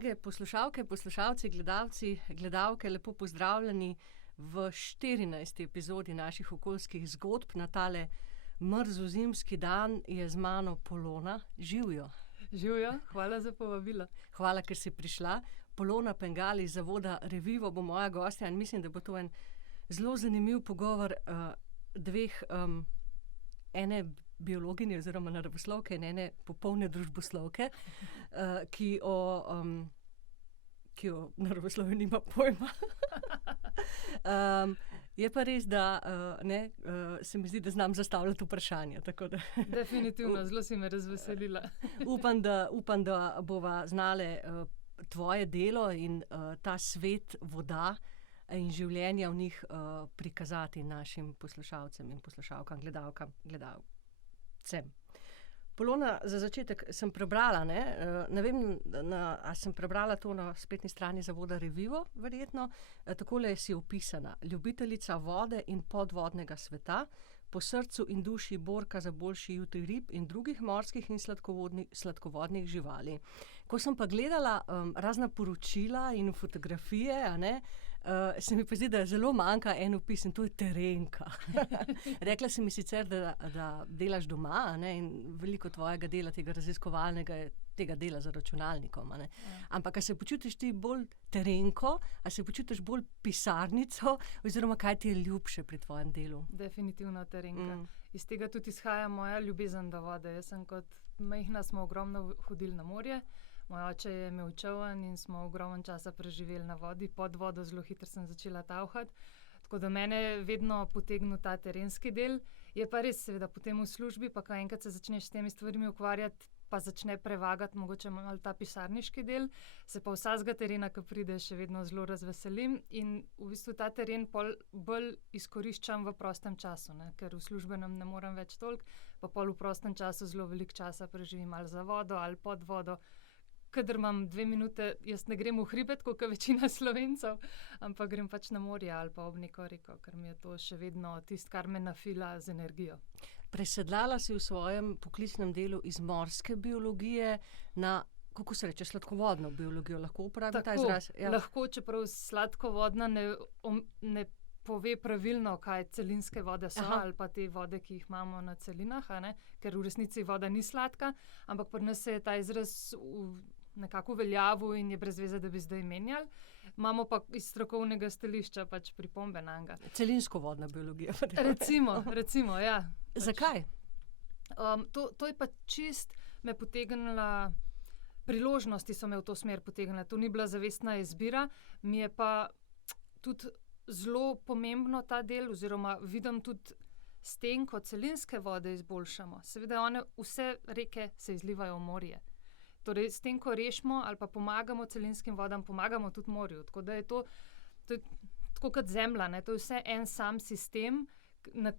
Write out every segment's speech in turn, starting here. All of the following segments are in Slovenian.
Drage poslušalke, poslušalci, gledalci, gledalke, lepo pozdravljeni v 14. epizodi naših okoljskih zgodb. Na tale mrzozimski dan je z mano Polona. Živjo. Živjo, hvala za povabilo. Hvala, ker si prišla. Polona Pengal iz zavoda Revivo bo moja gostja in mislim, da bo to en zelo zanimiv pogovor dveh, ene biologinje oziroma naravoslovke in ene popolne družboslovke, ki o naravoslovju nima pojma. Je pa res, da se mi zdi, da znam zastavljati vprašanja. Definitivno, zelo si me razveselila. Upam, da bova znale tvoje delo in ta svet voda in življenja v njih prikazati našim poslušalcem in poslušalkam, gledalcem. Polona, za začetek sem prebrala, ne vem, a sem prebrala to na spletni strani zavoda Revivo, verjetno, takole si opisana: ljubiteljica vode in podvodnega sveta, po srcu in duši borka za boljši jutri rib in drugih morskih in sladkovodnih živali. Ko sem pa gledala razna poročila in fotografije, se mi pa zdi, da zelo manjka en opis in to je terenka. Rekla si mi sicer, da delaš doma, in veliko tvojega dela, tega raziskovalnega, je tega dela za računalnikom. Ampak a se počutiš ti bolj terenko, a se počutiš bolj pisarnico, oziroma kaj ti je ljubše pri tvojem delu? Definitivno terenka. Iz tega tudi izhaja moja ljubezen do vode. Jaz sem kot majhna, smo ogromno hodili na morje. Moj oče je imel čoln in smo ogromno časa preživeli na vodi. Pod vodo zelo hitro sem začela tavhati. Tako da mene je vedno potegnil ta terenski del. Je pa res, seveda, potem v službi, pa ko enkrat se začneš s temi stvarmi ukvarjati, pa začne prevagati mogoče malo ta pisarniški del, se pa vsakega terena, ki pride, še vedno zelo razveselim in v bistvu ta teren pol bolj izkoriščam v prostem času, ker v službenem ne morem več toliko, pa pol v prostem času zelo veliko časa preživim ali za vodo ali pod vodo. Kadar imam 2 minute, jaz ne grem v hribet, kot večina Slovencev, ampak grem pač na morje ali pa ob neko reko, ker mi je to še vedno tisto, kar me nafila z energijo. Presedlala si v svojem poklicnem delu iz morske biologije na, kako se reče, sladkovodno biologijo. Lahko uporabim ta izraz? Ja. Lahko, čeprav sladkovodna ne pove pravilno, kaj celinske vode so. Aha. Ali pa te vode, ki jih imamo na celinah, ker v resnici voda ni sladka, ampak pri nas se je ta izraz nekako uveljavil in je brez veze, da bi zdaj menjali. Imamo pa iz strokovnega stališča pač pripombe nanj. Celinsko vodna biologija. Recimo, ja. Pač. Zakaj? To je pa čist me potegnila, priložnosti so me v to smer potegnile. To ni bila zavestna izbira, mi je pa tudi zelo pomembno ta del, oziroma vidim tudi s tem, ko celinske vode izboljšamo. Seveda vse reke se izlivajo v morje. Torej, s tem, ko rešimo ali pa pomagamo celinskim vodam, pomagamo tudi morju. Tako da je to je tako kot zemlja, to je vse en sam sistem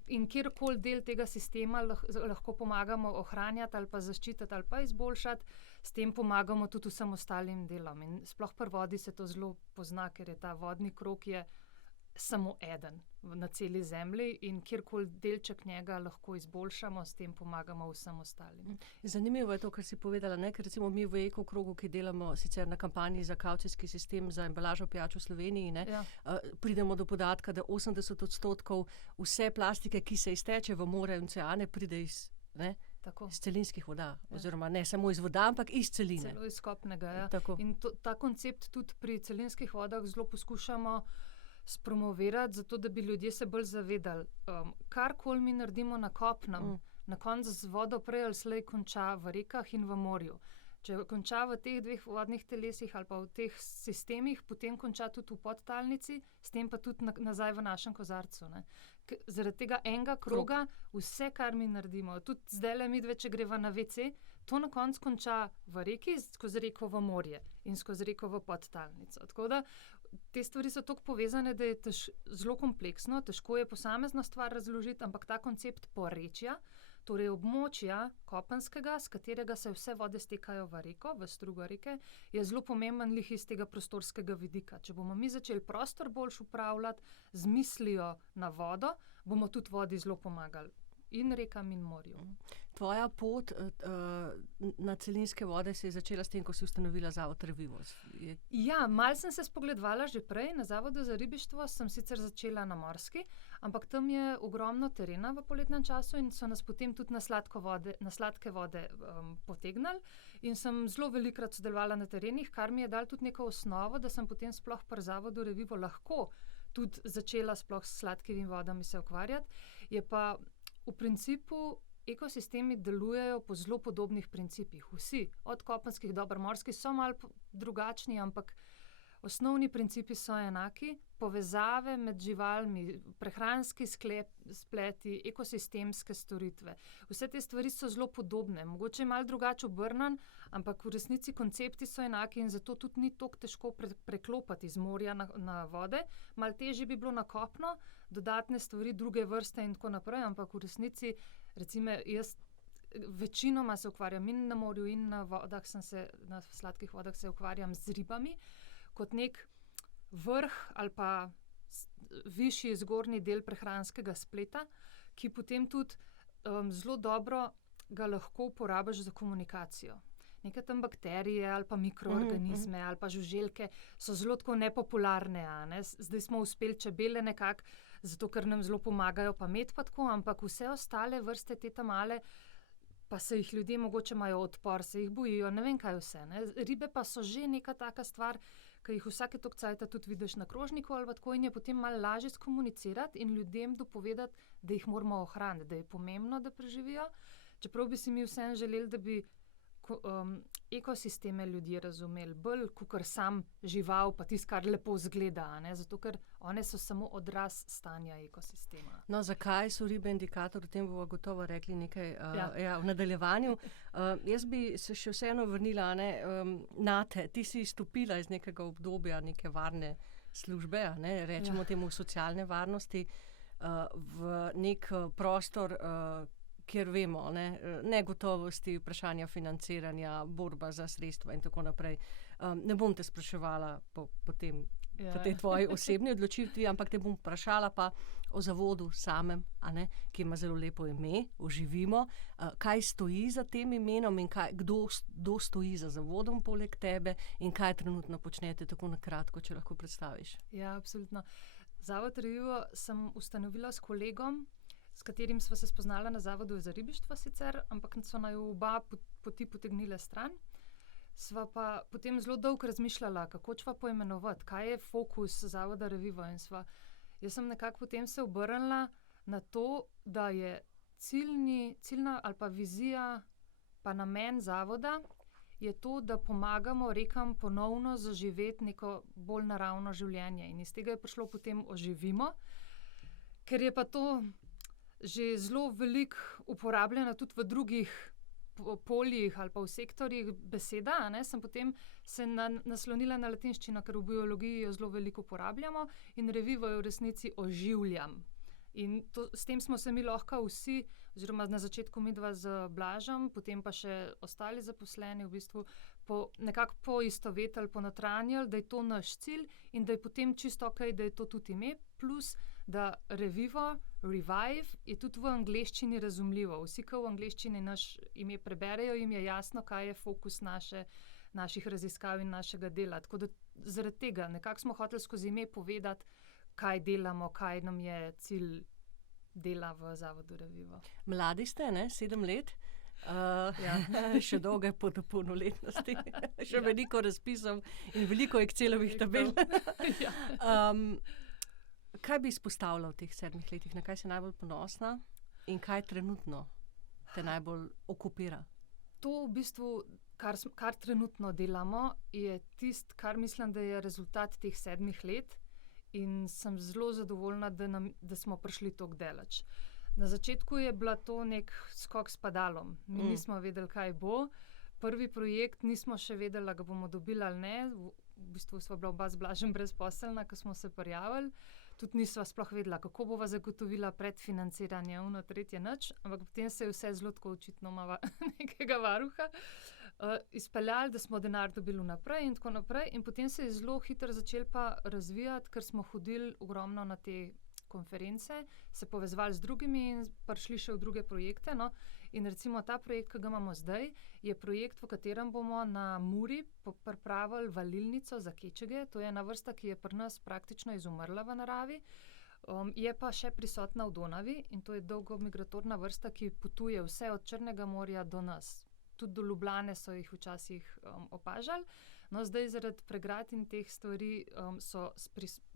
in kjerkoli del tega sistema lahko pomagamo ohranjati ali pa zaščititi ali pa izboljšati, s tem pomagamo tudi vsem ostalim delom. In sploh pri vodi se to zelo pozna, ker je ta vodni krog je samo eden na celi zemlji in kjerkoli delček njega lahko izboljšamo, s tem pomagamo vsem ostalim. Zanimivo je to, kar si povedala, ker recimo mi v Eko krogu, ki delamo sicer na kampanji za kavcijski sistem za embalažo pijač v Sloveniji, pridemo do podatka, da 80% vse plastike, ki se izteče v more in oceane, pride iz celinskih voda, oziroma ne samo iz voda, ampak iz celine. Celo iz kopnega, ja. In ta koncept tudi pri celinskih vodah zelo poskušamo spromovirati, zato da bi ljudje se bolj zavedali. Karkoli mi naredimo na kopnem, na koncu z vodo prej ali slej konča v rekah in v morju. Če konča v teh dveh vodnih telesih ali pa v teh sistemih, potem konča tudi v podtalnici, s tem pa tudi nazaj v našem kozarcu. Zaradi tega enega kroga, vse, kar mi naredimo, tudi zdajle midve, če greva na WC, to na koncu konča v reki, skozi reko v morje in skozi reko v podtalnico. Tako da te stvari so tako povezane, da je zelo kompleksno, težko je posamezno stvar razložiti, ampak ta koncept porečja, torej območja kopenskega, s katerega se vse vode stekajo v reko, v strugo reke, je zelo pomemben lih iz tega prostorskega vidika. Če bomo mi začeli prostor boljš upravljati z mislijo na vodo, bomo tudi vodi zelo pomagali. in rekam in morju. Tvoja pot na celinske vode se je začela s tem, ko si ustanovila Zavod Revivo. Ja, malo sem se spogledovala že prej. Na Zavodu za ribištvo sem sicer začela na morski, ampak tam je ogromno terena v poletnem času in so nas potem tudi na sladke vode potegnali. In sem zelo velikokrat sodelovala na terenih, kar mi je dalo tudi neko osnovo, da sem potem sploh pri Zavodu Revivo lahko tudi začela sploh s sladkimi vodami se ukvarjati. Je pa v principu ekosistemi delujejo po zelo podobnih principih. Vsi, od kopenskih do morskih, so malo drugačni, ampak osnovni principi so enaki. Povezave med živalmi, prehranski spleti, ekosistemske storitve. Vse te stvari so zelo podobne. Mogoče je malo drugače obrnan, ampak v resnici koncepti so enaki in zato tudi ni tako težko preklopati iz morja na vode. Malo težje bi bilo na kopno, dodatne stvari, druge vrste in tako naprej, ampak v resnici, recimo jaz večinoma se ukvarjam in na morju in na sladkih vodah se ukvarjam z ribami, kot nek vrh ali pa višji zgornji del prehranskega spleta, ki potem tudi zelo dobro ga lahko uporabiš za komunikacijo. Neke tam bakterije ali pa mikroorganizme ali pa žuželke so zelo tako nepopularne. Zdaj smo uspeli čebele nekako, zato ker nam zelo pomagajo pa med pa tako, ampak vse ostale vrste te male, pa se jih ljudje mogoče imajo odpor, se jih bojijo, ne vem kaj vse. Ribe pa so že neka taka stvar, ki jih vsake toliko cajta tudi vidiš na krožniku ali tako in je potem malo lažje skomunicirati in ljudem dopovedati, da jih moramo ohraniti, da je pomembno, da preživijo. Čeprav bi si mi vseeno želeli, da bi ekosisteme ljudje razumeli bolj, kakor sam žival, pa tisto, kar lepo izgleda, zato ker one so samo odraz stanja ekosistema. No, zakaj so ribe indikator, o tem bomo gotovo rekli nekaj v nadaljevanju. Jaz bi se še vseeno vrnila nate. Ti si stopila iz nekega obdobja neke varne službe, rečemo temu socialne varnosti, v nek prostor, kjer vemo, negotovosti, vprašanja financiranja, borba za sredstva in tako naprej. Ne bom te spraševala po tej tvoji osebni odločitvi, ampak te bom vprašala pa o zavodu samem, ki ima zelo lepo ime, Oživimo. Kaj stoji za tem imenom in kdo stoji za zavodom poleg tebe in kaj trenutno počnete, tako na kratko, če lahko predstaviš? Ja, absolutno. Zavod Revivo sem ustanovila s kolegom, s katerim sva se spoznala na Zavodu za ribištvo sicer, ampak so naju oba poti potegnile stran. Sva pa potem zelo dolgo razmišljala, kako čva poimenovati, kaj je fokus Zavoda Revivo. Jaz sem nekako potem se obrnila na to, da je ciljna ali pa vizija pa namen zavoda je to, da pomagamo rekam ponovno zaživeti neko bolj naravno življenje. In iz tega je prišlo potem Oživimo, ker je pa to že zelo veliko uporabljena tudi v drugih poljih ali pa v sektorjih beseda, sem potem se naslonila na latinščino, ker v biologiji jo zelo veliko uporabljamo in revivo je v resnici oživljam. In s tem smo se mi lahko vsi, oziroma na začetku midva z Blažem, potem pa še ostali zaposleni v bistvu nekako poistovetili, ponotranjili, da je to naš cilj in da je potem čisto okej, da je to tudi ime, plus da Revivo, Revive, je tudi v angleščini razumljivo. Vsi, ki v angleščini naš ime preberejo, jim je jasno, kaj je fokus naših raziskav in našega dela. Tako da zaradi tega nekako smo hoteli skozi ime povedati, kaj delamo, kaj nam je cilj dela v Zavodu Revivo. Mladi ste, 7 let? Še dolge po polnoletnosti, še veliko razpisov in veliko Excelovih tabel. Kaj bi izpostavila v teh 7 letih, na kaj si najbolj ponosna in kaj trenutno te najbolj okupira? To v bistvu, kar trenutno delamo, je tisto, kar mislim, da je rezultat teh 7 let in sem zelo zadovoljna, da smo prišli toliko daleč. Na začetku je bila to nek skok s padalom. Mi nismo vedeli, kaj bo. Prvi projekt nismo še vedeli, ga bomo dobili ali ne. V bistvu sva bila oba z Blažem brezposelna, ko smo se prijavili. Tudi nisva sploh vedela, kako bova zagotovila predfinanciranje, tretje nič, ampak potem se je vse zelo tako očitno imava nekega varuha. Izpeljali, da smo denar dobili naprej in tako naprej. In potem se je zelo hitro začel pa razvijati, ker smo hodili ogromno na te konference, se povezovali z drugimi in prišli še v druge projekte. No. In recimo ta projekt, ki ga imamo zdaj, je projekt, v katerem bomo na Muri pripravili valilnico za kečege. To je ena vrsta, ki je pri nas praktično izumrla v naravi. Je pa še prisotna v Donavi in to je dolgo migratorna vrsta, ki potuje vse od Črnega morja do nas. Tudi do Ljubljane so jih včasih opažali. No, zdaj zaradi pregrad in teh stvari so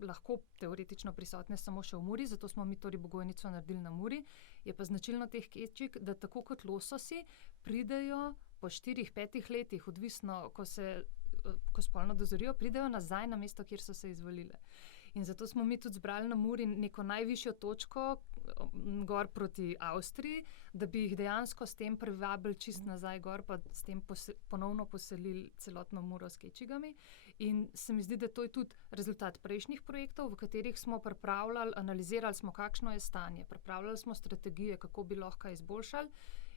lahko teoretično prisotne samo še v Muri, zato smo mi to ribogojnico naredili na Muri. Je pa značilno teh kečig, da tako kot lososi pridejo po 4-5 letih, odvisno, ko spolno dozorijo, pridejo nazaj na mesto, kjer so se izvalile. In zato smo mi tudi zbrali na Muri neko najvišjo točko gor proti Avstriji, da bi jih dejansko s tem privabili čist nazaj gor, pa s tem ponovno poselili celotno Muro s kečigami. In se mi zdi, da to je tudi rezultat prejšnjih projektov, v katerih smo pripravljali, analizirali smo, kakšno je stanje, pripravljali smo strategije, kako bi lahko izboljšali.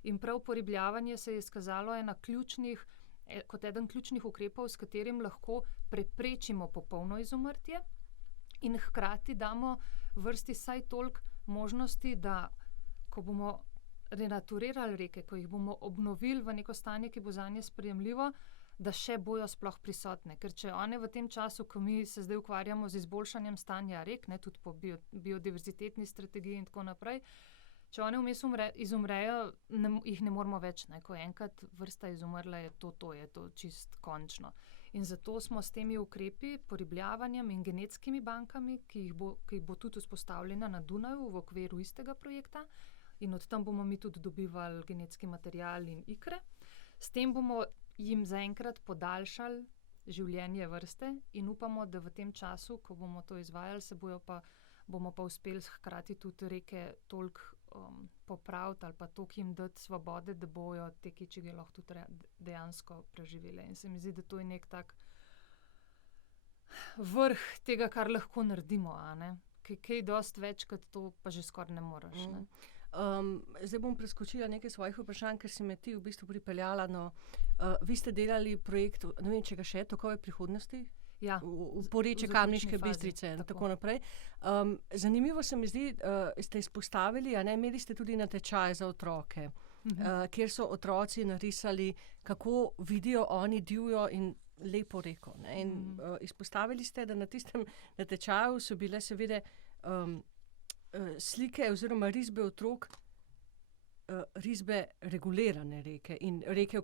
In prav poribljavanje se je izkazalo kot eden ključnih ukrepov, s katerim lahko preprečimo popolno izumrtje. In hkrati damo vrsti saj toliko možnosti, da ko bomo renaturirali reke, ko jih bomo obnovili v neko stanje, ki bo zanje sprejemljivo, da še bojo sploh prisotne. Ker če one v tem času, ko mi se zdaj ukvarjamo z izboljšanjem stanja rek, ne, tudi po biodiverzitetni strategiji in tako naprej, če one vmes izumrejo, jih ne moramo več. Ne. Ko enkrat vrsta izumrla, je to čist končno. In zato smo s temi ukrepi, poribljavanjem in genetskimi bankami, ki bo tudi vzpostavljena na Dunaju v okviru istega projekta, in od tam bomo mi tudi dobivali genetski material in ikre. S tem bomo jim zaenkrat podaljšali življenje vrste in upamo, da v tem času, ko bomo to izvajali, bomo pa uspeli hkrati tudi reke toliko popraviti ali pa toliko jim dati svobode, da bojo te kečige lahko tudi dejansko preživele. In se mi zdi, da to je nek tak vrh tega, kar lahko naredimo. Kaj dosti več kot to pa že skoraj ne moreš. Ne? Zdaj bom preskočila nekaj svojih vprašanj, ker si me ti v bistvu pripeljala. Vi ste delali projekt, ne vem, če ga še, Tokove prihodnosti? Ja, v Porečje, Kamniške Bistrice in tako naprej. Zanimivo se mi zdi, ste izpostavili, imeli ste tudi natečaj za otroke, kjer so otroci narisali, kako vidijo oni divjo in lepo reko. Ne? In izpostavili ste, da na tistem natečaju so bile seveda slike oziroma risbe otrok, risbe regulirane reke in reke, v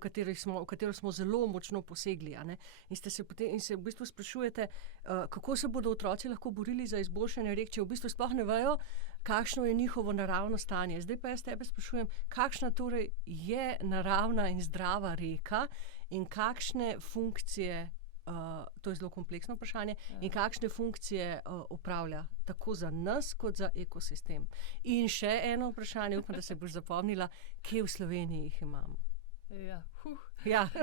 katero smo zelo močno posegli. In se v bistvu sprašujete, kako se bodo otroci lahko borili za izboljšanje rek, če v bistvu sploh ne vejo, kakšno je njihovo naravno stanje. Zdaj pa jaz tebe sprašujem, kakšna torej je naravna in zdrava reka in kakšne funkcije, to je zelo kompleksno vprašanje, in kakšne funkcije upravlja tako za nas, kot za ekosistem. In še eno vprašanje, upam, da se boš zapomnila, kje v Sloveniji jih imamo.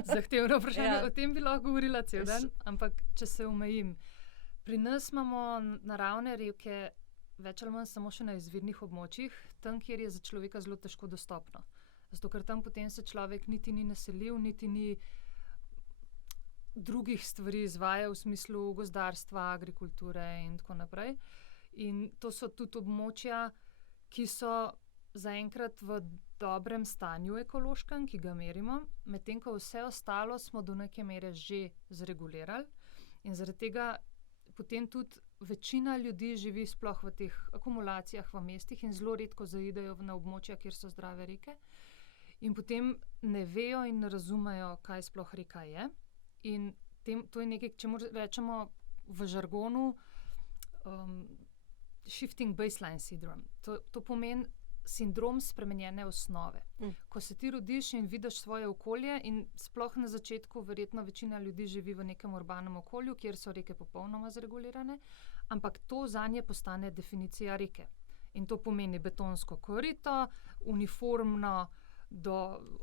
Zahtevno vprašanje, o tem bi lahko govorila cel dan, ampak če se omejim. Pri nas imamo naravne reke več ali manj samo še na izvirnih območjih, tam, kjer je za človeka zelo težko dostopno. Zato, ker tam potem se človek niti ni naselil, niti ni drugih stvari izvaja v smislu gozdarstva, agrikulture in tako naprej. In to so tudi območja, ki so zaenkrat v dobrem stanju ekološkem, ki ga merimo, medtem ko vse ostalo smo do neke mere že zregulirali. In zaradi tega potem tudi večina ljudi živi sploh v teh akumulacijah v mestih in zelo redko zaidejo na območja, kjer so zdrave reke. In potem ne vejo in ne razumejo, kaj sploh reka je. In to je nekaj, čemur rečemo v žargonu shifting baseline syndrome. To pomeni sindrom spremenjene osnove. Ko se ti rodiš in vidiš svoje okolje in sploh na začetku verjetno večina ljudi živi v nekem urbanem okolju, kjer so reke popolnoma zregulirane, ampak to zanje postane definicija reke. In to pomeni betonsko korito, uniformno,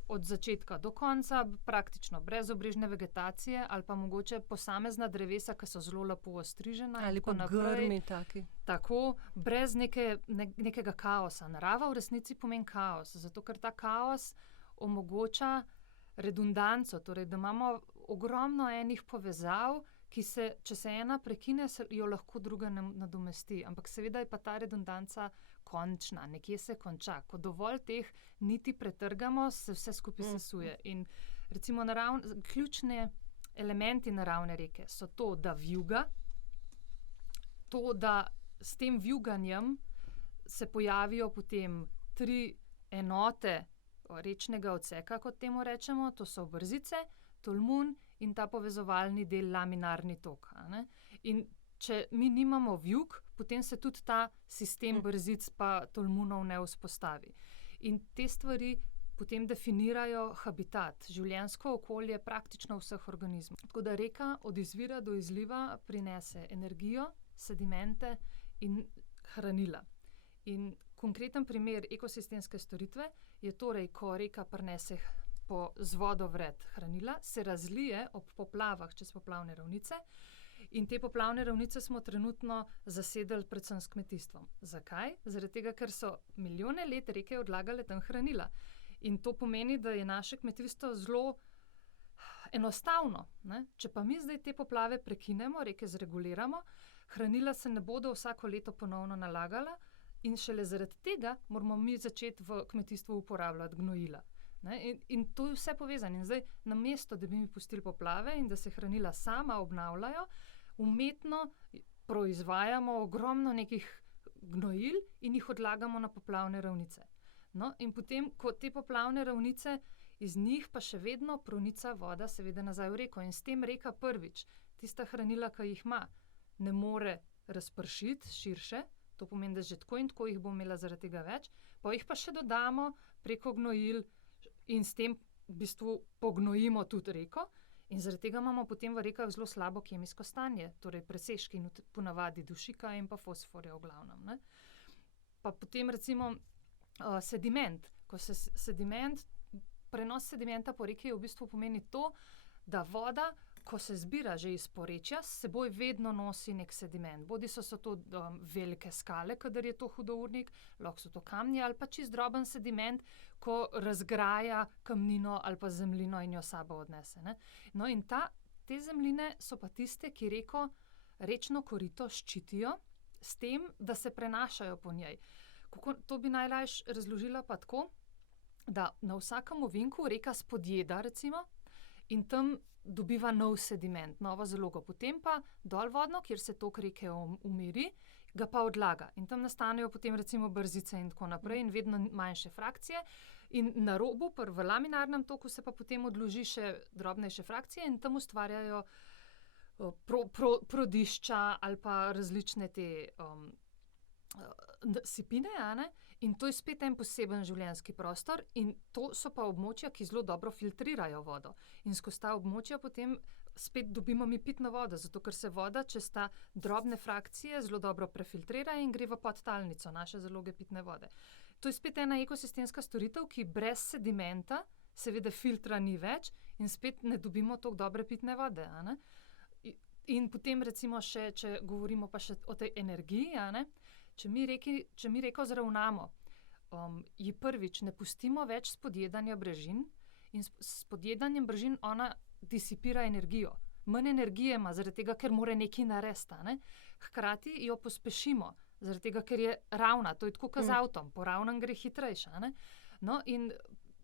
od začetka do konca, praktično brez obrežne vegetacije ali pa mogoče posamezna drevesa, ki so zelo lepo ostrižena. Ali pa grmi taki. Tako, brez nekega kaosa. Narava v resnici pomeni kaos, zato ker ta kaos omogoča redundanco, torej da imamo ogromno enih povezav, ki se, če se ena prekine, jo lahko druga nadomesti. Ampak seveda je pa ta redundanca končna, nekje se konča. Ko dovolj teh niti pretrgamo, se vse skupaj sesuje. In recimo ključne elementi naravne reke so to, da vijuga, to, da s tem vijuganjem se pojavijo potem 3 enote rečnega odseka, kot temu rečemo, to so brzice, tolmun in ta povezovalni del laminarni tok. In če mi nimamo vijug, potem se tudi ta sistem brzic pa tolmunov ne vzpostavi. In te stvari potem definirajo habitat, življenjsko okolje praktično vseh organizmov. Tako da reka od izvira do izliva prinese energijo, sedimente in hranila. In konkreten primer ekosistemske storitve je torej, ko reka prinese z vodo vred hranila, se razlije ob poplavah čez poplavne ravnice in te poplavne ravnice smo trenutno zasedali predvsem s kmetijstvom. Zakaj? Zaradi tega, ker so milijone let reke odlagale tam hranila. In to pomeni, da je naše kmetijstvo zelo enostavno. Če pa mi zdaj te poplave prekinemo, reke zreguliramo, hranila se ne bodo vsako leto ponovno nalagala in šele zaradi tega moramo mi začeti v kmetijstvu uporabljati gnojila. In to je vse povezano. In zdaj, namesto, da bi mi pustili poplave in da se hranila sama obnavljajo, umetno proizvajamo ogromno nekih gnojil in jih odlagamo na poplavne ravnice. No, in potem, ko te poplavne ravnice, iz njih pa še vedno pronica voda seveda nazaj v reko. In s tem reka prvič, tista hranila, ki jih ima, ne more razpršiti širše, to pomeni, da že tako in tako jih bo imela zaradi tega več, pa jih pa še dodamo preko gnojil in s tem v bistvu pognojimo tudi reko in zaradi tega imamo potem v rekah zelo slabo kemijsko stanje, torej presežki ponavadi dušika in pa fosforja v glavnem. Ne. Pa potem recimo sediment. Prenos sedimenta po reki v bistvu pomeni to, da voda, ko se zbira že iz porečja, s seboj vedno nosi nek sediment. Bodiso so to velike skale, kadar je to hudournik, lahko so to kamni ali pa čist droben sediment, ko razgraja kamnino ali pa zemljino in jo sabo odnese. Ne? No in te zemljine so pa tiste, ki rečno korito ščitijo s tem, da se prenašajo po njej. To bi najrajš razložila pa tako, da na vsakem ovinku reka spodjeda recimo in tam dobiva nov sediment, novo zalogo. Potem pa dol vodno, kjer se tok reke umiri, ga pa odlaga. In tam nastanejo potem recimo brzice in tako naprej in vedno manjše frakcije. In na robu, v laminarnem toku se pa potem odloži še drobnejše frakcije in tam ustvarjajo prodišča ali pa različne te sipine, in to je spet en poseben življenjski prostor in to so pa območja, ki zelo dobro filtrirajo vodo. In skozi ta območja potem spet dobimo mi pitno vodo, zato ker se voda čez ta drobne frakcije zelo dobro prefiltrira in gre v podtalnico naše zaloge pitne vode. To je spet ena ekosistemska storitev, ki brez sedimenta, seveda filtra ni več in spet ne dobimo toliko dobre pitne vode. In potem recimo še, če govorimo pa še o tej energiji, če mi reko zravnamo, ji prvič ne pustimo več spodjedanja brežin in s podjedanjem brežin ona disipira energijo. Manj energije ima, zaradi tega, ker mora nekaj narediti. Hkrati jo pospešimo, zaradi tega, ker je ravna. To je tako kot z avtom, po ravnem gre hitrejša. No, in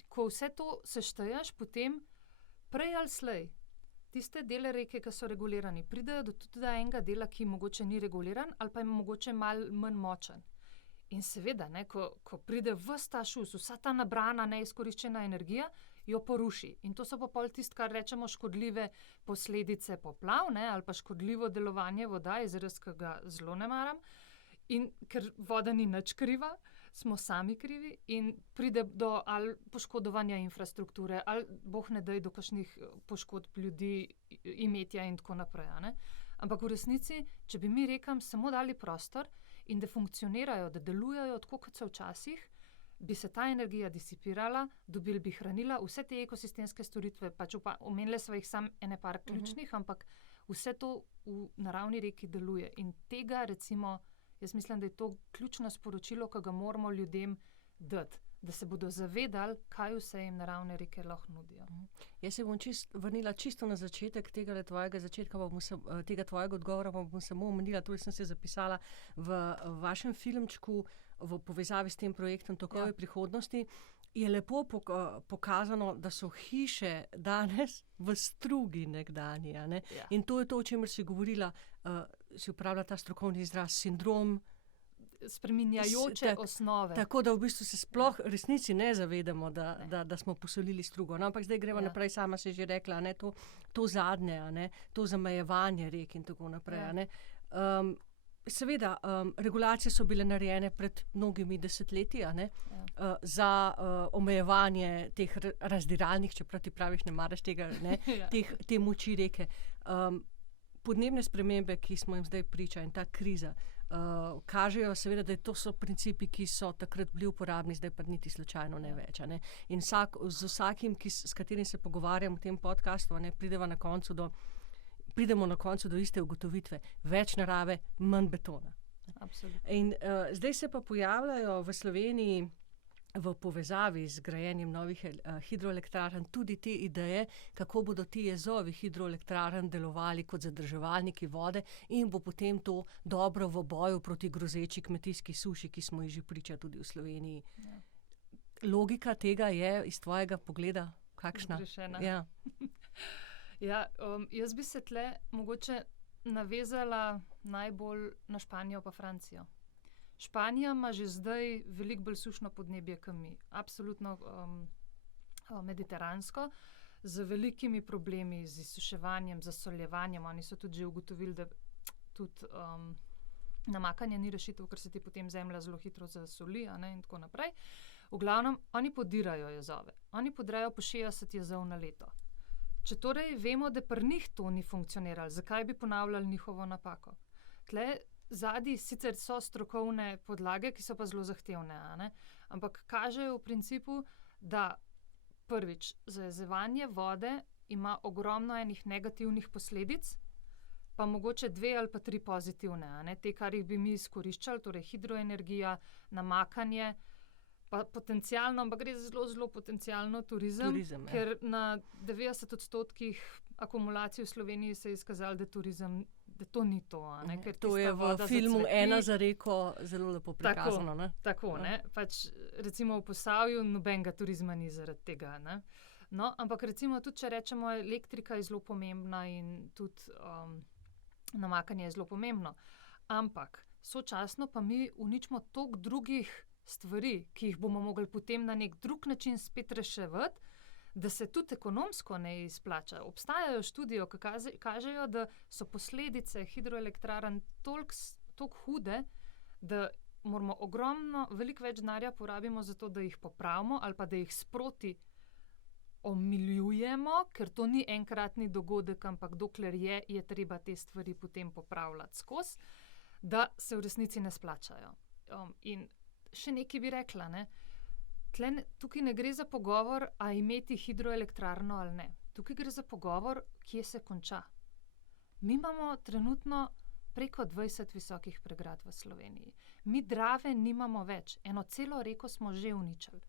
ko vse to sešteješ, potem prej ali slej, tiste dele reke, ki so regulirani, pridejo do tudi enega dela, ki mogoče ni reguliran ali pa je mogoče malo manj močen. In seveda, ko pride ves ta šus, vsa ta nabrana, neizkoriščena energija, jo poruši. In to so pa pol tisto, kar rečemo škodljive posledice poplav, ali pa škodljivo delovanje voda, izraz, ki ga zelo ne maram. In ker voda ni nič kriva, smo sami krivi in pride do ali poškodovanja infrastrukture, ali boh ne daj do kakšnih poškodb ljudi, imetja in tako naprej. Ampak v resnici, če bi mi rekam samo dali prostor in da funkcionirajo, da delujejo tako, kot so včasih, bi se ta energija disipirala, dobili bi hranila, vse te ekosistemske storitve, pač omenili smo jih samo ene par ključnih, ampak vse to v naravni reki deluje. In tega recimo, jaz mislim, da je to ključno sporočilo, ki ga moramo ljudem dati. da se bodo zavedali, kaj vse jim naravne reke lahko nudijo. Jaz se bom vrnila čisto na začetek tega tvojega odgovora, pa bom samo omenila, tudi sem se zapisala v vašem filmčku v povezavi s tem projektom Tokovi prihodnosti, je lepo pokazano, da so hiše danes v strugi nekdanji. Ja. In to je to, o čemer si govorila, si uporabila ta strokovni izraz, sindrom spreminjajoče osnove. Tako da v bistvu se sploh resnici ne zavedamo, da smo posolili strugo. No, ampak zdaj gremo naprej, sama si že rekla, ne, to zadnje, ne, to zamejevanje rek in tako naprej. Ne. Seveda, regulacije so bile narejene pred mnogimi desetletji, za omejevanje teh razdiralnih, čeprav ti praviš, ne maraš tega, ne, te moči reke. Podnebne spremembe, ki smo jim zdaj priča in ta kriza, kažejo seveda, da to so principi, ki so takrat bili uporabni, zdaj pa niti slučajno ne več. Ne. In z vsakim, s katerim se pogovarjam v tem podcastu, pridemo na koncu do iste ugotovitve. Več narave, manj betona. Absolutno. In zdaj se pa pojavljajo v Sloveniji v povezavi z grajenjem novih hidroelektrarn tudi te ideje, kako bodo ti jezovi hidroelektrarn delovali kot zadrževalniki vode in bo potem to dobro v boju proti grozeči kmetijski suši, ki smo ji že priča tudi v Sloveniji. Ja. Logika tega je iz tvojega pogleda kakšna? Zgrešena. Ja. Jaz bi se tle mogoče navezala najbolj na Španijo pa Francijo. Španija ima že zdaj veliko bolj sušno podnebje, kot mi. Absolutno mediteransko, z velikimi problemi, z izsuševanjem, zasoljevanjem. Oni so tudi že ugotovili, da tudi namakanje ni rešitev, ker se ti potem zemlja zelo hitro zasoli, in tako naprej. V glavnem, oni podirajo jezove. Oni podirajo po 60 jezov na leto. Če torej vemo, da pri njih to ni funkcioniralo, zakaj bi ponavljali njihovo napako? Tle zadnji sicer so strokovne podlage, ki so pa zelo zahtevne, ampak kažejo v principu, da prvič, zajezevanje vode ima ogromno enih negativnih posledic, pa mogoče 2 ali pa 3 pozitivne, te, kar jih bi mi izkoriščali, torej hidroenergija, namakanje, pa potencialno, ampak gre za zelo, zelo potencialno turizem, ker na 90% akumulacij v Sloveniji se je izkazalo, da turizem, da to ni to. Ker to je v filmu Ena za reko zelo lepo prikazano. Tako, pač recimo v Posavju nobenega turizma ni zaradi tega. No, ampak recimo tudi, če rečemo, elektrika je zelo pomembna in tudi namakanje je zelo pomembno. Ampak sočasno pa mi uničimo toliko drugih stvari, ki jih bomo mogli potem na nek drug način spet reševati, da se tudi ekonomsko ne izplača. Obstajajo študije, ki kažejo, da so posledice hidroelektrarn toliko hude, da moramo ogromno, veliko več denarja porabimo za to, da jih popravimo ali pa da jih sproti omiljujemo, ker to ni enkratni dogodek, ampak dokler je treba te stvari potem popravljati skozi, da se v resnici ne splačajo. In še nekaj bi rekla, tukaj ne gre za pogovor, a imeti hidroelektrarno ali ne. Tukaj gre za pogovor, kje se konča. Mi imamo trenutno preko 20 visokih pregrad v Sloveniji. Mi Drave nimamo več. Eno celo reko smo že uničili.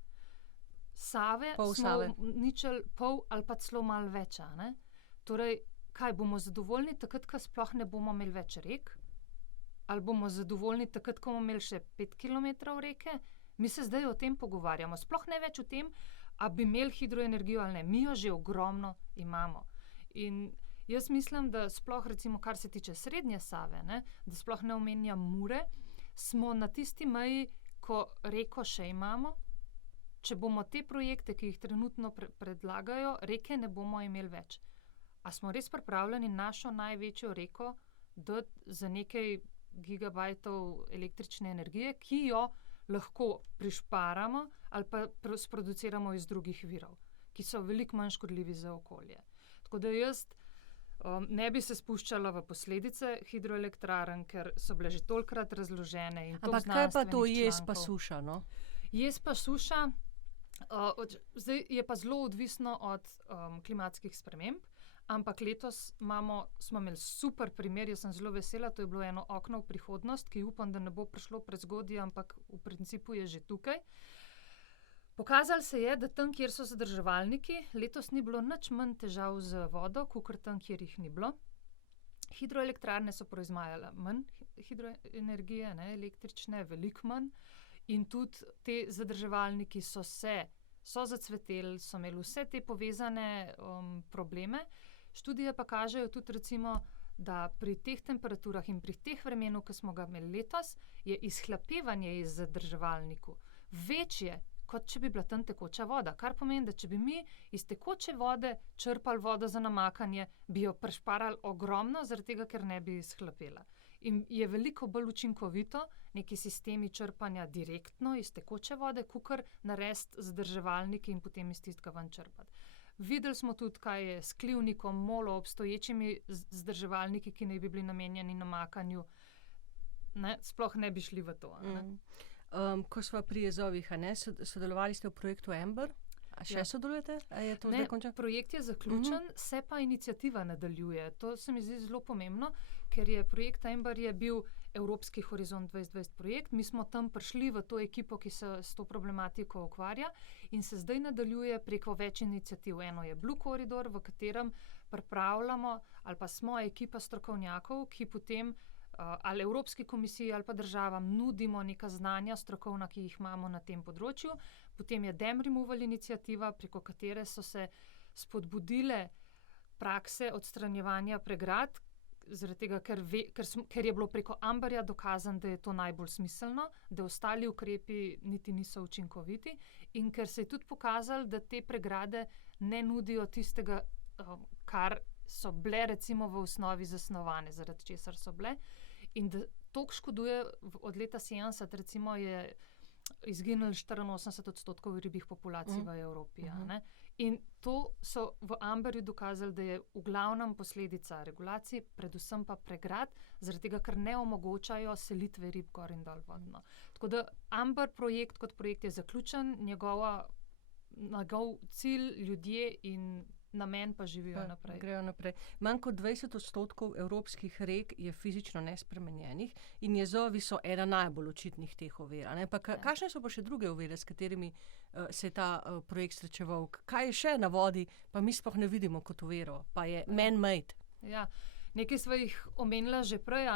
Save smo uničili pol ali pa celo malo več. Torej, kaj bomo zadovoljni takrat, ko sploh ne bomo imeli več rek? Ali bomo zadovoljni takrat, ko bomo imeli še 5 kilometrov reke? Mi se zdaj o tem pogovarjamo. Sploh ne več o tem, a bi imeli hidroenergijo ali ne. Mi jo že ogromno imamo. In jaz mislim, da sploh recimo, kar se tiče srednje Save, da sploh ne omenjam Mure, smo na tisti meji, ko reko še imamo. Če bomo te projekte, ki jih trenutno predlagajo, reke ne bomo imeli več. A smo res pripravljeni našo največjo reko dati za nekaj gigabajtov električne energije, ki jo lahko prišparamo ali pa sproduciramo iz drugih virov, ki so veliko manj škodljivi za okolje. Tako da jaz ne bi se spuščala v posledice hidroelektrarn, ker so bile že tolikrat razložene. Ampak kaj pa to jez pa suša? No? Jez pa suša, zdaj je pa zelo odvisno od klimatskih sprememb. Ampak letos smo imeli super primer, jaz sem zelo vesela, to je bilo eno okno v prihodnost, ki upam, da ne bo prišlo prezgodaj, ampak v principu je že tukaj. Pokazalo se je, da tam, kjer so zadrževalniki, letos ni bilo nič manj težav z vodo, kot tam, kjer jih ni bilo. Hidroelektrarne so proizvajale manj hidroenergije, električne, veliko manj. In tudi te zadrževalniki so zacveteli, so imeli vse te povezane probleme. Študije pa kažejo tudi, recimo, da pri teh temperaturah in pri teh vremenu, ki smo ga imeli letos, je izhlapevanje iz zadrževalniku večje, kot če bi bila tam tekoča voda. Kar pomeni, da če bi mi iz tekoče vode črpali vodo za namakanje, bi jo prešparali ogromno, zaradi tega, ker ne bi izhlapela. In je veliko bolj učinkovito neki sistemi črpanja direktno iz tekoče vode, kakor narediti zadrževalnike in potem iz tistega ven črpati. Videli smo tudi, kaj je s klivnikom, molo, obstoječimi zadrževalniki, ki naj bi bili namenjeni namakanju, sploh ne bi šli v to. Ko smo pri jezovih, sodelovali ste v projektu Amber? A še sodelujete? Projekt je zaključen, se pa iniciativa nadaljuje. To se mi zdi zelo pomembno, ker je projekt Amber je bil Evropski Horizont 2020 projekt. Mi smo tam prišli v to ekipo, ki se s to problematiko ukvarja in se zdaj nadaljuje preko več iniciativ. Eno je Blue Corridor, v katerem pripravljamo ali pa smo ekipa strokovnjakov, ki potem ali Evropski komisiji ali pa državam nudimo neka znanja strokovna, ki jih imamo na tem področju. Potem je Dam Removal iniciativa, preko katere so se spodbudile prakse odstranjevanja pregrad, zaradi tega, ker je bilo preko Amberja dokazano, da je to najbolj smiselno, da ostali ukrepi niti niso učinkoviti in ker se je tudi pokazalo, da te pregrade ne nudijo tistega, kar so bile recimo v osnovi zasnovane, zaradi česar so bile. In da toliko škoduje, od leta 70 recimo je izginilo 84% ribjih populacij v Evropi. In to so v Amberju dokazali, da je v glavnem posledica regulacij, predvsem pa pregrad, zaradi tega, ker ne omogočajo selitve rib gor in dol vodno. Tako da Amber projekt kot projekt je zaključen, njegov cilj, ljudje in namen pa živijo naprej. Grejo naprej. Manj kot 20% evropskih rek je fizično nespremenjenih in jezovi so ena najbolj očitnih teh ovir. Kakšne so pa še druge ovire, s katerimi se je ta projekt srečeval? Kaj je še na vodi, pa mi sploh ne vidimo kot oviro, pa je man-made? Ja, nekaj sva jih omenila že prej.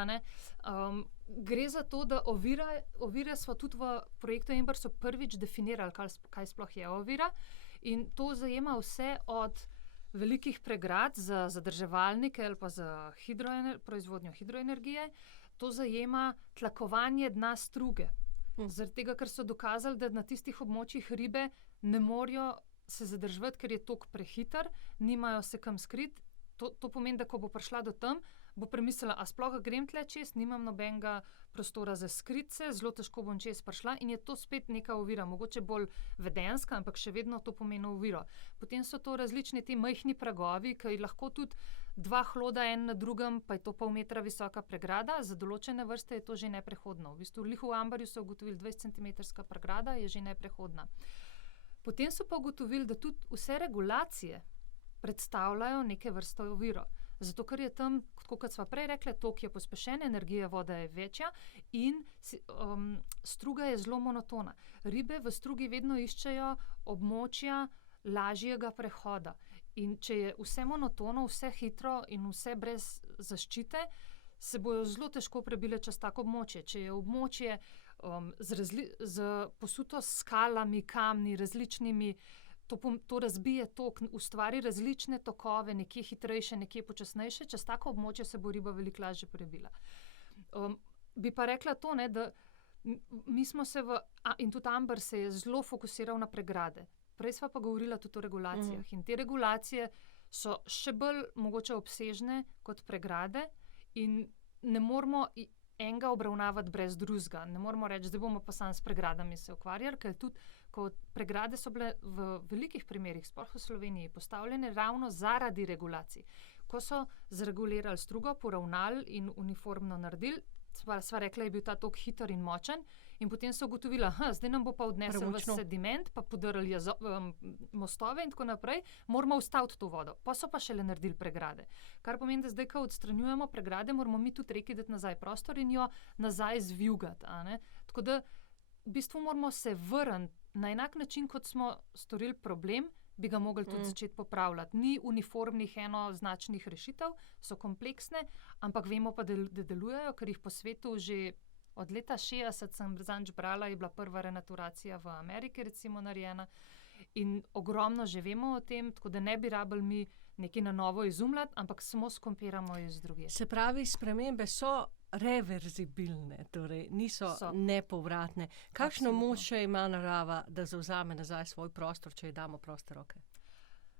Gre za to, da ovire so tudi v projektu Amber so prvič definirali, kaj sploh je ovira. In to zajema vse od velikih pregrad za zadrževalnike ali pa za proizvodnjo hidroenergije. To zajema tlakovanje dna struge. Zaradi tega, ker so dokazali, da na tistih območjih ribe ne morejo se zadrževati, ker je tok prehiter, nimajo se kam skriti. To pomeni, da ko bo prišla do tam, bo premislila, a sploh grem tle čez, nimam nobenega prostora za skritce, zelo težko bom čez prišla in je to spet neka ovira, mogoče bolj vedenska, ampak še vedno to pomeni oviro. Potem so to različni ti majhni pragovi, ki lahko tudi dva hloda en na drugem, pa je to pol metra visoka pregrada, za določene vrste je to že neprehodno. V bistvu v Amberju so ugotovili 20-centimetrska pregrada je že neprehodna. Potem so pa ugotovili, da tudi vse regulacije predstavljajo neke vrste oviro. Zato, ker je tam, kot sva prej rekla, tok je pospešen, energija voda je večja in struga je zelo monotona. Ribe v strugi vedno iščejo območja lažjega prehoda. In če je vse monotono, vse hitro in vse brez zaščite, se bojo zelo težko prebile čez tako območje. Če je območje posuto s skalami, kamni, različnimi, to razbije tok, ustvari različne tokove, nekje hitrejše, nekje počasnejše, čez tako območje se bo riba veliko lažje prebila. Bi pa rekla to, da mi smo se in tudi Amber se je zelo fokusiral na pregrade. Prej sva pa govorila tudi o regulacijah. In te regulacije so še bolj mogoče obsežne kot pregrade in ne moramo enega obravnavati brez drugega. Ne moramo reči, zdaj bomo pa samo s pregradami se ukvarjali, ker tudi pregrade so bile v velikih primerih, sploh v Sloveniji, postavljene ravno zaradi regulacij. Ko so zregulirali strugo, poravnali in uniformno naredili, sva rekla, je bil ta tok hiter in močen in potem so ugotovili, zdaj nam bo pa odnesel v sediment, pa podarili mostove in tako naprej, moramo ustaviti to vodo. Pa so pa šele naredili pregrade. Kar pomeni, da zdaj, ko odstranjujemo pregrade, moramo mi tudi reki dati nazaj prostor in jo nazaj zvijugati. Tako da v bistvu moramo se vrniti na enak način, kot smo storili problem, bi ga mogli tudi začeti popravljati. Ni uniformnih enoznačnih rešitev, so kompleksne, ampak vemo pa, da delujejo, ker jih po svetu že od leta 60 sem zadnjič brala, je bila prva renaturacija v Ameriki recimo narejena in ogromno že vemo o tem, tako da ne bi rabili mi nekaj na novo izumljati, ampak samo skompiramo iz druge. Se pravi, spremembe so reverzibilne, torej niso nepovratne. Kakšno moč še ima narava, da zavzame nazaj svoj prostor, če ji damo proste roke?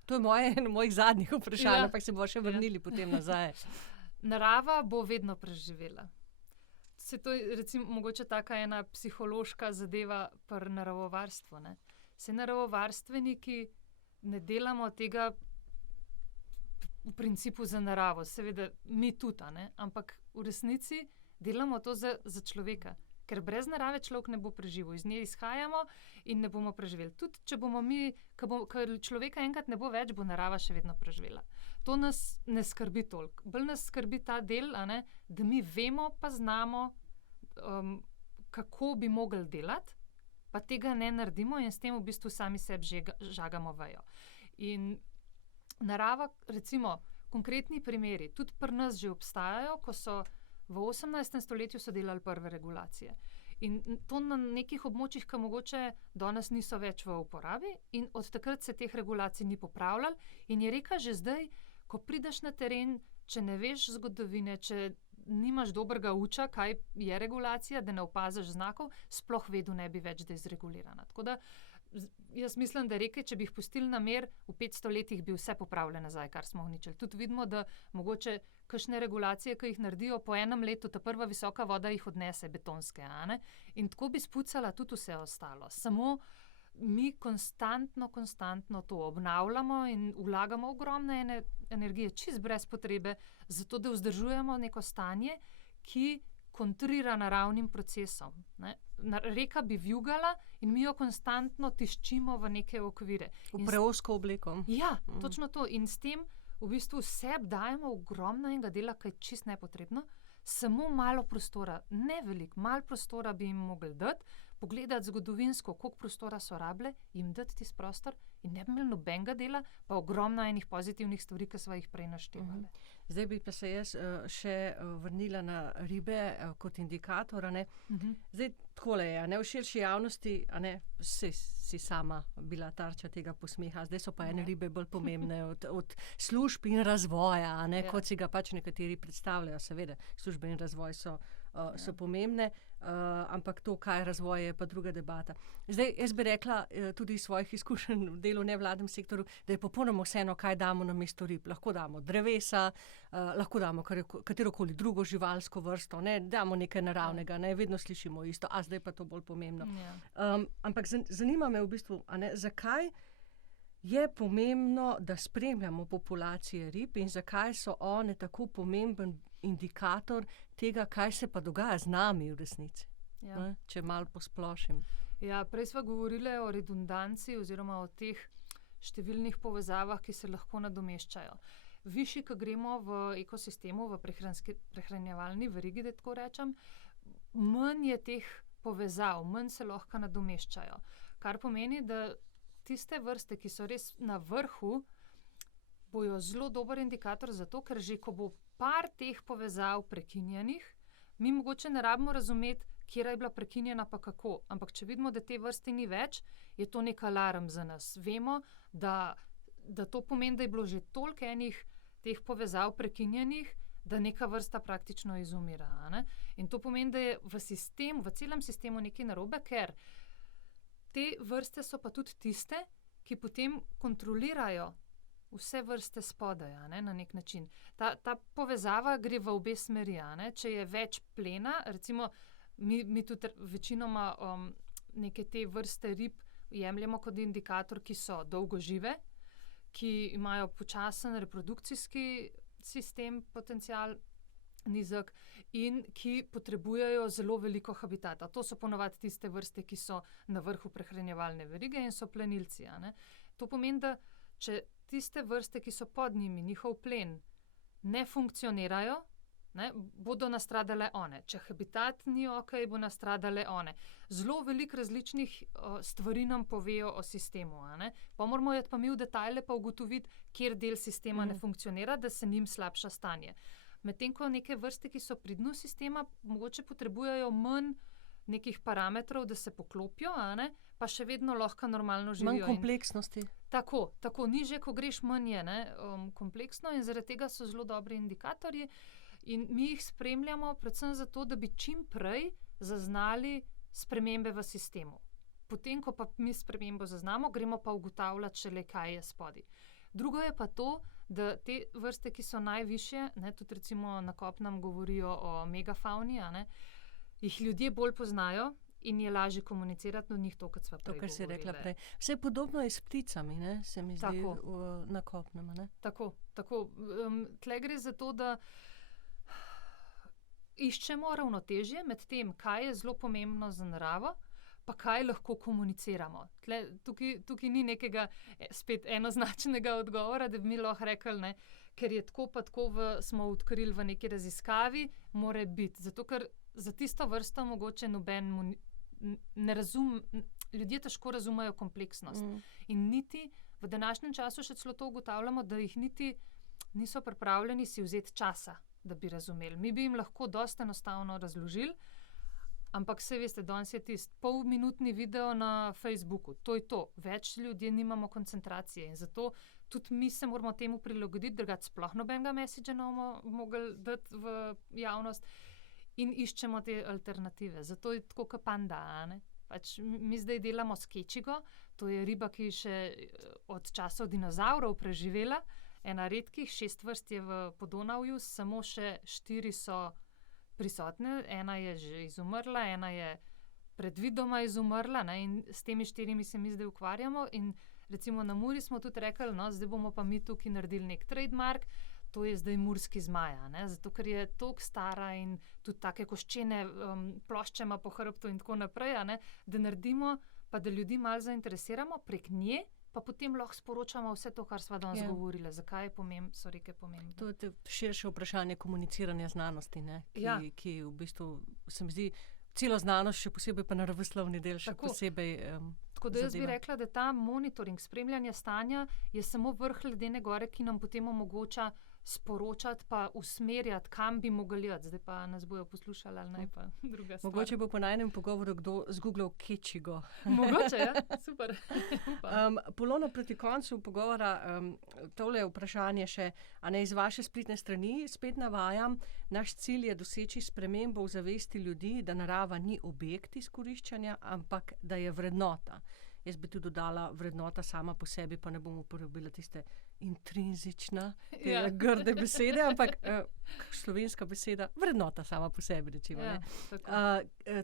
To je eno mojih zadnjih vprašanj, ampak se bo še vrnili potem nazaj. Narava bo vedno preživela. Se to je recimo mogoče taka ena psihološka zadeva pri naravovarstvu. Se naravovarstveniki ne delamo tega v principu za naravo, seveda mi tudi, ampak v resnici delamo to za človeka, ker brez narave človek ne bo preživel, iz nje izhajamo in ne bomo preživeli. Tudi če bomo mi, ker človeka enkrat ne bo več, bo narava še vedno preživela. To nas ne skrbi toliko. Bolj nas skrbi ta del, da mi vemo pa znamo, kako bi mogli delati, pa tega ne naredimo in s tem v bistvu sami sebi žagamo vejo. In narava, recimo, konkretni primeri, tudi pri nas že obstajajo, ko so v 18. stoletju so delali prve regulacije. In to na nekih območjih, ki mogoče danes niso več v uporabi in od takrat se teh regulacij ni popravljalo in je reka že zdaj, ko prideš na teren, če ne veš zgodovine, če nimaš dobrega uča, kaj je regulacija, da ne opaziš znakov, sploh vedu ne bi več, da je zregulirana. Tako da jaz mislim, da reke, če bi jih pustili na mer, v 500 letih bi vse popravile nazaj, kar smo uničili. Tudi vidimo, da mogoče kakšne regulacije, ki jih naredijo po enem letu, ta prva visoka voda jih odnese, betonske. In tako bi spucala tudi vse ostalo. Samo mi konstantno to obnavljamo in vlagamo ogromne energije, čist brez potrebe, zato da vzdržujemo neko stanje, ki kontrira naravnim procesom. Reka bi vjugala in mi jo konstantno tiščimo v neke okvire. V preozko obleko. Ja, točno to. In s tem v bistvu sebi dajemo ogromno enega dela, ki je čist nepotrebno, samo malo prostora, ne veliko, malo prostora bi jim mogli dati, pogledati zgodovinsko, koliko prostora so rabile, jim dati tisti prostor in ne bi imeli nobenega dela, pa ogromno enih pozitivnih stvari, ki smo jih prej naštevali. Zdaj bi pa se jaz še vrnila na ribe kot indikator. Zdaj takole je, v širši javnosti si sama bila tarča tega posmeha, zdaj so pa ene ribe bolj pomembne od služb in razvoja, kot si ga pač nekateri predstavljajo. Seveda, službe in razvoj so pomembne, ampak to, kaj razvoj je, pa druga debata. Zdaj, jaz bi rekla tudi iz svojih izkušenj v delu nevladnem sektorju, da je popolnoma vseeno, kaj damo na mesto rib. Lahko damo drevesa, lahko damo katerokoli drugo živalsko vrsto, damo nekaj naravnega, vedno slišimo isto, a zdaj pa to bolj pomembno. Ampak zanima me v bistvu, zakaj je pomembno, da spremljamo populacije rib in zakaj so one tako pomemben indikator tega, kaj se pa dogaja z nami v resnici. Če malo posplošim. Ja, prej sva govorili o redundanci oziroma o teh številnih povezavah, ki se lahko nadomeščajo. Višji, ko gremo v ekosistemu, v prehranjevalni verigi, da tako rečem, manj je teh povezav, manj se lahko nadomeščajo. Kar pomeni, da tiste vrste, ki so res na vrhu, bojo zelo dober indikator za to, ker že ko bo par teh povezav prekinjenih, mi mogoče ne rabimo razumeti, kjera je bila prekinjena pa kako. Ampak če vidimo, da te vrste ni več, je to nek alarm za nas. Vemo, da to pomeni, da je bilo že toliko enih teh povezav prekinjenih, da neka vrsta praktično izumira. In to pomeni, da je v celem sistemu nekaj narobe, ker te vrste so pa tudi tiste, ki potem kontrolirajo vse vrste spodaj, na nek način. Ta povezava gre v obe smeri. Če je več plena, recimo mi tudi večinoma neke te vrste rib jemljemo kot indikator, ki so dolgožive, ki imajo počasen reprodukcijski sistem, potencial nizek in ki potrebujejo zelo veliko habitata. To so ponovadi tiste vrste, ki so na vrhu prehranjevalne verige in so plenilci. To pomeni, da če tiste vrste, ki so pod njimi, njihov plen, ne funkcionirajo, bodo nastradale one. Če habitat ni ok, bo nastradale one. Zelo veliko različnih stvari nam povejo o sistemu. Pa moramo jeti pa mi v detajle pa ugotoviti, kjer del sistema ne funkcionira, da se njim slabša stanje. Medtem ko neke vrste, ki so pri dnu sistema, mogoče potrebujejo manj nekih parametrov, da se poklopijo, pa še vedno lahko normalno živijo. Manj kompleksnosti. Tako. Niže, ko greš, manj je kompleksno in zaradi tega so zelo dobri indikatorji. In mi jih spremljamo predvsem zato, da bi čim prej zaznali spremembe v sistemu. Potem, ko pa mi spremembo zaznamo, gremo pa ugotavljati šele, kaj je spodaj. Drugo je pa to, da te vrste, ki so najvišje, tudi recimo na kopnem govorijo o megafavni, jih ljudje bolj poznajo in je lažje komunicirati od njih to, kot sva prej govorila. To, kar si rekla prej. Vse podobno je s pticami, se mi zdi na kopnem. Tako. Tle gre za to, da iščemo ravnotežje med tem, kaj je zelo pomembno za naravo, pa kaj lahko komuniciramo. Tukaj ni nekega spet enoznačnega odgovora, da bi mi lahko rekli, ker je tako pa tako smo odkrili v neki raziskavi, mora biti. Zato, ker za tisto vrsto mogoče noben ne razume, ljudje težko razumejo kompleksnost. In niti v današnjem času še celo to ugotavljamo, da jih niti niso pripravljeni si vzeti časa, da bi razumeli. Mi bi jim lahko dosti enostavno razložili, ampak saj veste, danes je tisti polminutni video na Facebooku. To je to. Več ljudje nimamo koncentracije in zato tudi mi se moramo temu prilagoditi, drugače sploh nobenega messagea ne bomo mogli dati v javnost in iščemo te alternative. Zato je tako kot panda, Pač mi zdaj delamo skečigo, to je riba, ki je še od časov dinozavrov preživela, ena redkih, 6 vrst je v Podonavju, samo še 4 so prisotne, ena je že izumrla, ena je predvidoma izumrla, in s temi 4 se mi zdaj ukvarjamo in recimo na Muri smo tudi rekli, zdaj bomo pa mi tukaj naredili nek trademark, to je zdaj murski zmaja, zato ker je toliko stara in tudi take koščene plošče ima po hrbtu in tako naprej, da naredimo, pa da ljudi malo zainteresiramo prek nje, pa potem lahko sporočamo vse to, kar sva danes govorila. Zakaj so reke pomembne? To je širše vprašanje komuniciranja znanosti, ki v bistvu, se mi zdi, celo znanost, še posebej pa naravoslovni del, še posebej Tako da jaz bi rekla, da ta monitoring, spremljanje stanja je samo vrh ledene gore, ki nam potem omogoča sporočati pa usmerjati, kam bi mogli iti. Zdaj pa nas bojo poslušali ali ne, pa druga stvar. Mogoče bo po najnem pogovoru kdo zgooglal kečigo. Mogoče, super. Polona, proti koncu pogovora, tole vprašanje še, iz vaše spletne strani spet navajam, naš cilj je doseči spremembo v zavesti ljudi, da narava ni objekt izkoriščanja, ampak da je vrednota. Jaz bi tudi dodala vrednota sama po sebi, pa ne bom uporabila tiste intrinzična, grde besede, ampak slovenska beseda, vrednota sama po sebi, rečimo.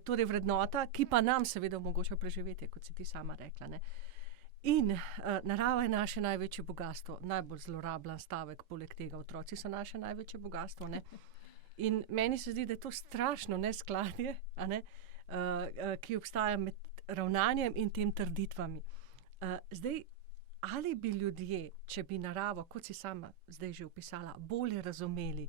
Torej vrednota, ki pa nam seveda omogoča preživetje, kot si ti sama rekla. In narava je naše največje bogastvo, najbolj zlorabljen stavek, poleg tega otroci so naše največje bogastvo. In meni se zdi, da je to strašno neskladje, ki obstaja med ravnanjem in tem trditvami. Zdaj, ali bi ljudje, če bi naravo, kot si sama zdaj že opisala, bolje razumeli,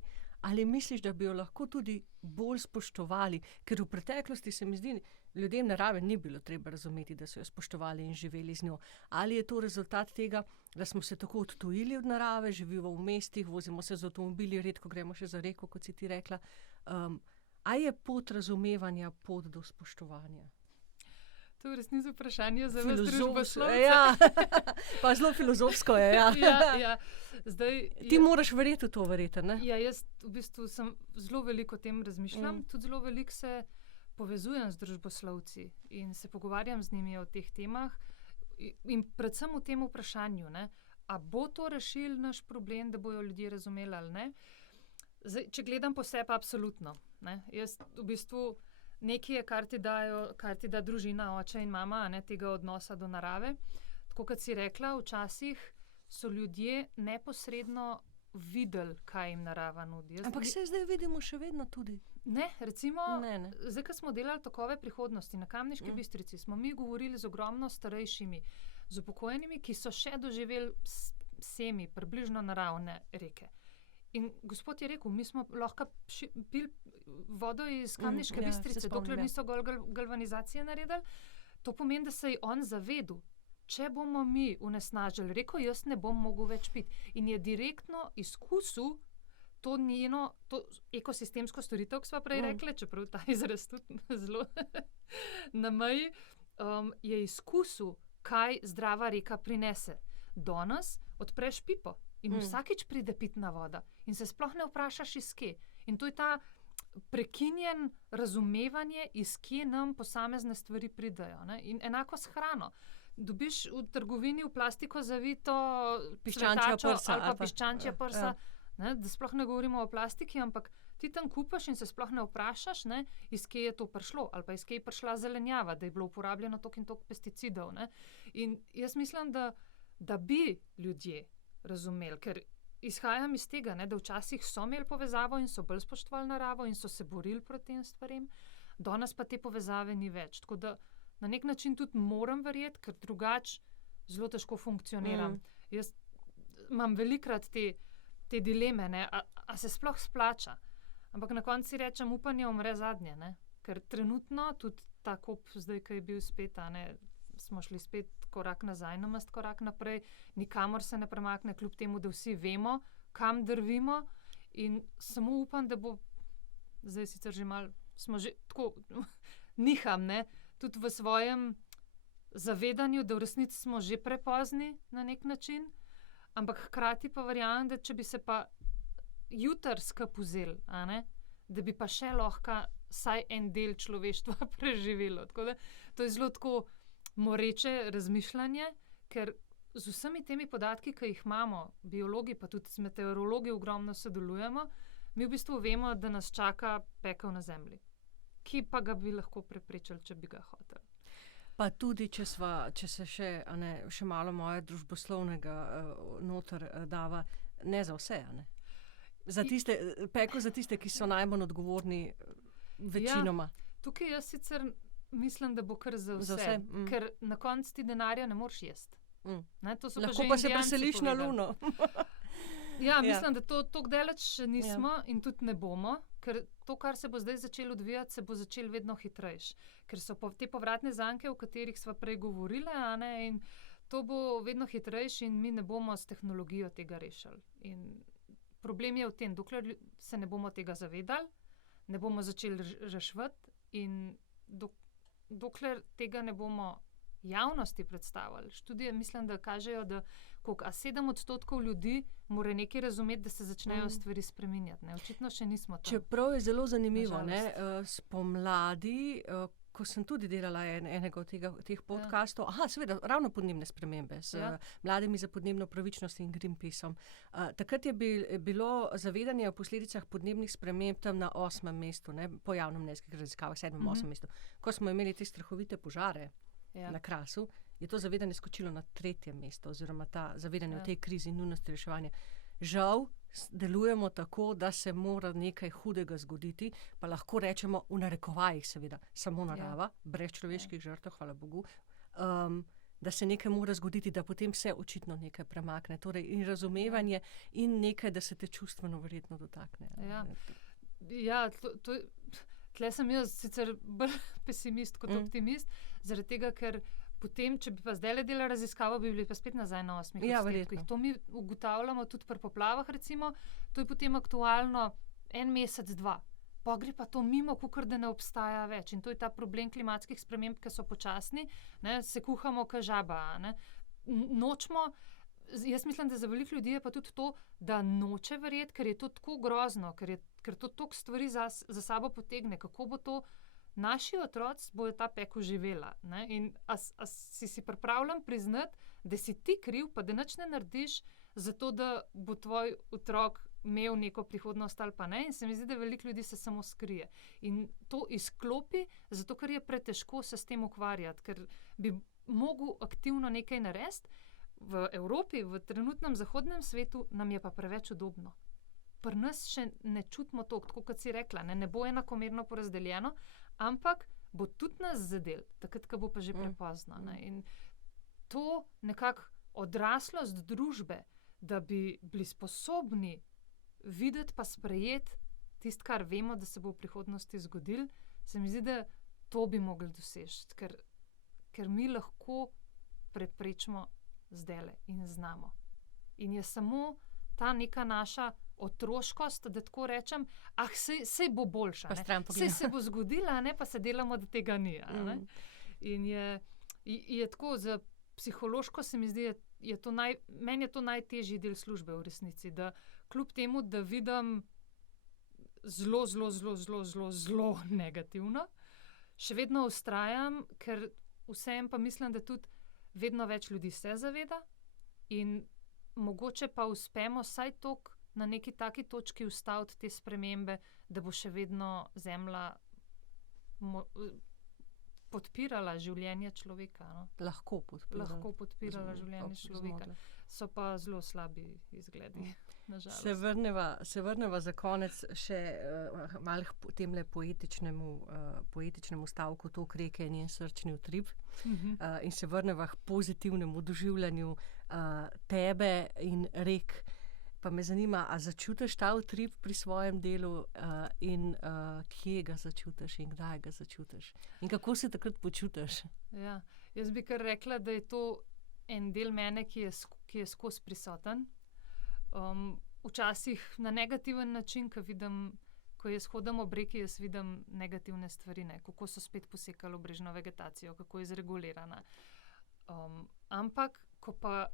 ali misliš, da bi jo lahko tudi bolj spoštovali, ker v preteklosti se mi zdi, ljudem narave ni bilo treba razumeti, da so jo spoštovali in živeli z njo. Ali je to rezultat tega, da smo se tako odtujili od narave, živimo v mestih, vozimo se z avtomobili, redko gremo še za reko, kot si ti rekla. A je pot razumevanja pot do spoštovanja? To je resnično vprašanje za vas družboslovce. Ja, pa zelo filozofsko je. Zdaj, ti moraš verjeti v to, ne? Ja, jaz v bistvu sem zelo veliko o tem razmišljam, tudi zelo veliko se povezujem z družboslovci in se pogovarjam z njimi o teh temah in predvsem v tem vprašanju, a bo to rešil naš problem, da bojo ljudje razumeli ali ne. Zdaj, če gledam po sebi, absolutno. Jaz v bistvu nekaj je, kar ti da družina, oče in mama, tega odnosa do narave. Tako kot si rekla, včasih so ljudje neposredno videli, kaj jim narava nudi. Ampak se zdaj vidimo še vedno tudi. Ne, recimo, zdaj, ko smo delali tokove prihodnosti na Kamniški Bistrici, smo mi govorili z ogromno starejšimi, z upokojenimi, ki so še doživeli semi, približno naravne reke. In gospod je rekel, mi smo lahko pili vodo iz Kamniške Bistrice, dokler niso galvanizacije naredili. To pomeni, da se je on zavedel, če bomo mi onesnažili, rekel, jaz ne bom mogel več piti. In je direktno izkusil to njeno ekosistemsko storitev, ki smo prej rekli, čeprav ta izraz tudi zelo na meji, je izkusil, kaj zdrava reka prinese. Danes odpreš pipo in vsakič pride pitna voda in se sploh ne vprašaš iz kje. In to je ta prekinjen razumevanje, iz kje nam posamezne stvari pridejo. Ne? In enako s hrano. Dobiš v trgovini v plastiko zavito piščančja prsa, ne? Da sploh ne govorimo o plastiki, ampak ti tam kupaš in se sploh ne vprašaš, ne? Iz kje je to prišlo, ali pa iz kje je prišla zelenjava, da je bilo uporabljeno toliko in toliko pesticidov. Ne? In jaz mislim, da bi ljudje razumeli, ker izhajam iz tega, ne, da včasih so imeli povezavo in so bolj spoštovali naravo in so se borili proti tem stvarem, danes pa te povezave ni več. Tako da na nek način tudi moram verjeti, ker drugače zelo težko funkcioniram. Jaz imam velikrat te dileme, ne, a se sploh splača. Ampak na koncu si rečem, upanje umre zadnje, ne, ker trenutno tudi ta kop zdaj, ki je bil spet, a ne, smo šli spet korak nazaj, namesto korak naprej, nikamor se ne premakne, kljub temu, da vsi vemo, kam drvimo in samo upam, da bo, zdaj sicer že malo, smo že tako, niham, ne, tudi v svojem zavedanju, da v resnici smo že prepozni na nek način, ampak hkrati pa verjamem, da če bi se pa jutri skup vzeli, a ne, da bi pa še lahko vsaj en del človeštva preživelo. Tako da to je zelo tako moreče razmišljanje, ker z vsemi temi podatki, ki jih imamo, biologi pa tudi s meteorologi ogromno sodelujemo, mi v bistvu vemo, da nas čaka pekel na zemlji, ki pa ga bi lahko preprečili, če bi ga hoteli. Pa tudi, če se še malo moje družboslovnega noter dava, ne za vse, a ne? Pekel za tiste, ki so najmanj odgovorni večinoma. Ja, tukaj jaz sicer mislim, da bo kar za vse. Ker na koncu ti denarja ne moreš jesti. Lahko pa se preseliš na Luno. Ja, mislim, da to tako daleč še nismo in tudi ne bomo, ker to, kar se bo zdaj začelo odvijati, se bo začelo vedno hitrejš. Ker so te povratne zanke, o katerih sva prej govorila, a ne, in to bo vedno hitrejš in mi ne bomo s tehnologijo tega rešili. In problem je v tem, dokler se ne bomo tega zavedali, ne bomo začeli reševati in dokler tega ne bomo javnosti predstavili. Študije mislim, da kažejo, da 7% ljudi mora nekaj razumeti, da se začnejo stvari spreminjati. Ne? Očitno še nismo tam. Čeprav je zelo zanimivo, spomladi, ko sem tudi delala enega od teh podcastov, seveda, ravno podnebne spremembe z mladimi za podnebno pravičnost in Greenpeaceom. Takrat je bilo zavedanje o posledicah podnebnih sprememb tam na 8. mestu, ne, po javnomnenjskih raziskavah, 7., 8. mestu. Ko smo imeli te strahovite požare na Krasu, je to zavedanje skočilo na 3. mesto, oziroma ta zavedanje o tej krizi, nujnosti reševanja. Žal, delujemo tako, da se mora nekaj hudega zgoditi, pa lahko rečemo v narekovajih seveda, samo narava, brez človeških žrtev, hvala Bogu, da se nekaj mora zgoditi, da potem se očitno nekaj premakne. Torej in razumevanje in nekaj, da se te čustveno verjetno dotakne. Tle sem jaz sicer bolj pesimist kot optimist, zaradi tega, ker potem, če bi pa zdaj delala raziskavo, bi bili pa spet nazaj na 8 odstotkih. To mi ugotavljamo tudi pri poplavah, recimo, to je potem aktualno 1 mesec, 2. Pa gre pa to mimo, kakor da ne obstaja več. In to je ta problem klimatskih sprememb, ki so počasni, ne, se kuhamo ka žaba. Ne. Nočemo, jaz mislim, da za veliko ljudi je pa tudi to, da noče verjeti, ker je to tako grozno, ker to toliko stvari za sabo potegne, kako bo to naši otroci bojo ta pekel živela. Ne? In si pripravljen priznati, da si ti kriv, pa da nič ne narediš, zato da bo tvoj otrok imel neko prihodnost ali pa ne. In se mi zdi, da veliko ljudi se samo skrije. In to izklopi, zato ker je pretežko se s tem ukvarjati, ker bi mogel aktivno nekaj narediti. V Evropi, v trenutnem zahodnem svetu nam je pa preveč udobno. Pri nas še ne čutimo to, tako kot si rekla, ne bo enakomerno porazdeljeno, ampak bo tudi nas zadel, takrat, ko bo pa že prepozno. Ne? In to nekako odraslost družbe, da bi bili sposobni videti pa sprejeti tisto, kar vemo, da se bo v prihodnosti zgodilo, se mi zdi, da to bi mogli doseči, ker mi lahko preprečimo zdajle in znamo. In je samo ta neka naša otroškost, da tako rečem, sej bo boljša, sej se bo zgodila, pa se delamo, da tega ni. In je tako, za psihološko se mi zdi, meni je to najtežji del službe v resnici, da kljub temu, da vidim zelo negativno, še vedno vztrajam, ker vseeno pa mislim, da tudi vedno več ljudi se zaveda in mogoče pa uspemo vsaj toliko na neki taki točki ustaviti te spremembe, da bo še vedno Zemlja podpirala življenje človeka. No? Lahko podpirala življenje človeka. So pa zelo slabi izgledi. Se vrneva za konec še malo k temle poetičnemu stavku Tok reke je njen srčni utrip in se vrneva k pozitivnemu doživljanju tebe in rek. Pa me zanima, a začutiš ta utrip pri svojem delu in kje ga začutiš in kdaj ga začutiš? In kako se takrat počutiš? Ja, jaz bi kar rekla, da je to en del mene, ki je skozi prisoten. Včasih na negativen način, ko jaz hodim ob reki, jaz vidim negativne stvari, kako so spet posekali obrežno vegetacijo, kako je zregulirana. Ampak, ko pa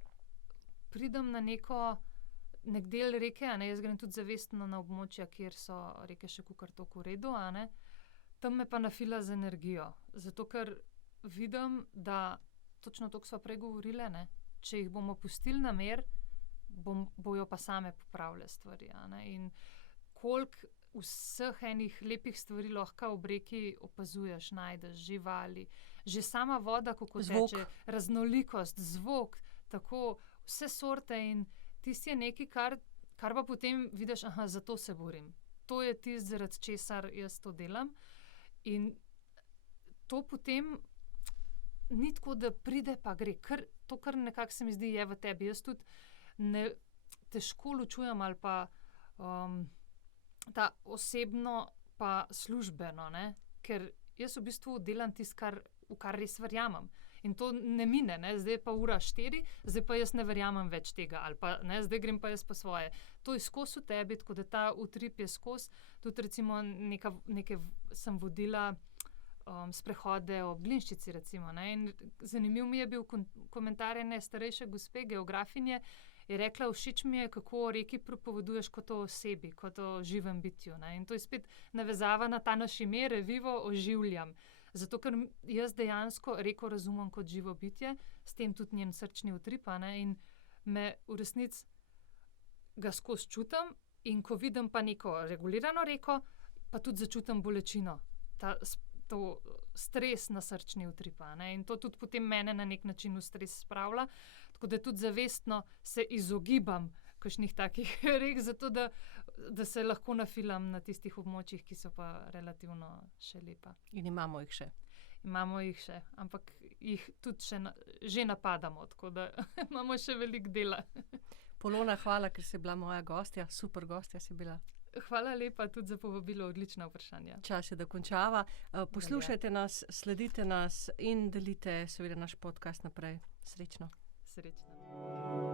pridem na nek del reke, jaz grem tudi zavestno na območja, kjer so reke še kakor toliko v redu, tam me pa nafila z energijo. Zato, ker vidim, da točno to, ko smo prej govorile, če jih bomo pustili na mer, bojo pa same popravile stvari. In koliko vseh enih lepih stvari lahko ob reki opazuješ, najdeš, živali, že sama voda, kako teče, raznolikost, zvok, tako vse sorte in tisti je nekaj, kar pa potem vidiš, zato se borim. To je tisto, zaradi česar jaz to delam. In to potem ni tako, da pride pa gre. To, kar nekako se mi zdi, je v tebi. Jaz tudi težko ločujem ali pa ta osebno pa službeno, ker jaz v bistvu delam tisto, v kar res verjamem. In to ne mine, zdaj pa 4:00, zdaj pa jaz ne verjamem več tega, ali pa zdaj grem pa jaz po svoje. To je skozi v tebi, tako da ta utrip je skozi. Tudi recimo neke sem vodila sprehode ob Glinščici, recimo. In zanimiv mi je bil komentar ene starejše gospe, geografinje, je rekla, všeč mi je, kako o reki pripoveduješ kot o osebi, kot o živem bitju. In to je spet navezava na ta naš ime, revivo, oživljam. Zato, ker jaz dejansko reko razumem kot živo bitje, s tem tudi njen srčni utrip, in me v resnici ga skozi čutim in ko vidim pa neko regulirano reko, pa tudi začutim bolečino, to stres na srčni utrip. In to tudi potem mene na nek način v stres spravlja, tako da tudi zavestno se izogibam kakšnih takih rek, zato da se lahko nafilam na tistih območjih, ki so pa relativno še lepa. In imamo jih še. Imamo jih še, ampak jih tudi že napadamo, tako da imamo še veliko dela. Polona, hvala, ker si bila moja gostja, super gostja si bila. Hvala lepa tudi za povabilo, odlična vprašanja. Čas je, da končava. Poslušajte nas, sledite nas in delite seveda naš podcast naprej. Srečno. Srečno.